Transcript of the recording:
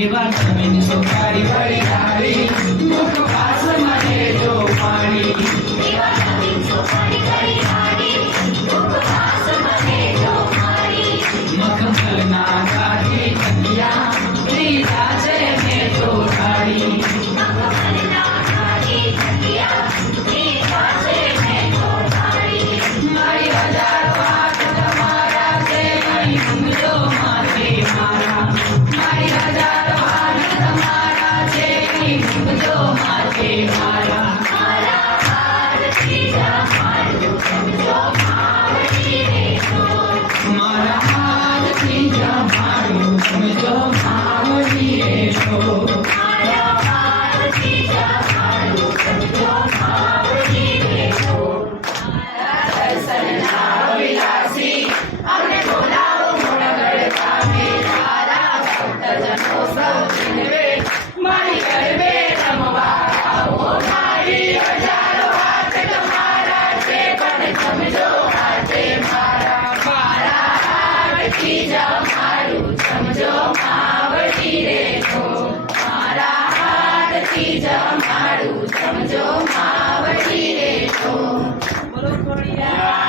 એવા જમીન સુખારી વળી ડાળી મુખવાસ મને જો પાણી એવા જમીન સુખારી વળી ડાળી મુખવાસ મને જો પાણી મખમલના કાઠી તકિયા લીધા છે મેં તો ઢાળી મખમલના કાઠી તકિયા લીધા છે મેં તો ઢાળી મારી હજારો હાથ તમારા છે નહીં ઊંઘજો માથે મારા મારી હજારો હાથ તમારા છે નહીં ઊંઘજો માથે મારા મારા હાથથી જમાડું સમજો માવડી રે તો મારા હાથથી જમાડું સમજો માવડી રે છો મારા હાથથી જમાડું સમજો માવડી રે તો મારા દર્શનના વિલાસી અમને બોલાવો મોડગઢ ગામે તારા ભક્તજનો સૌ ચીનવે મારી ગરબે રમવા આવો મારી હજારો હાથ તમારા છે પણ સમજો હાથે મારા મારા હાથથી જમાડું સમજો માવડી રે તો મારા હાથથી જમાડું સમજો માવડી રે તો બોલો ખોડિયાર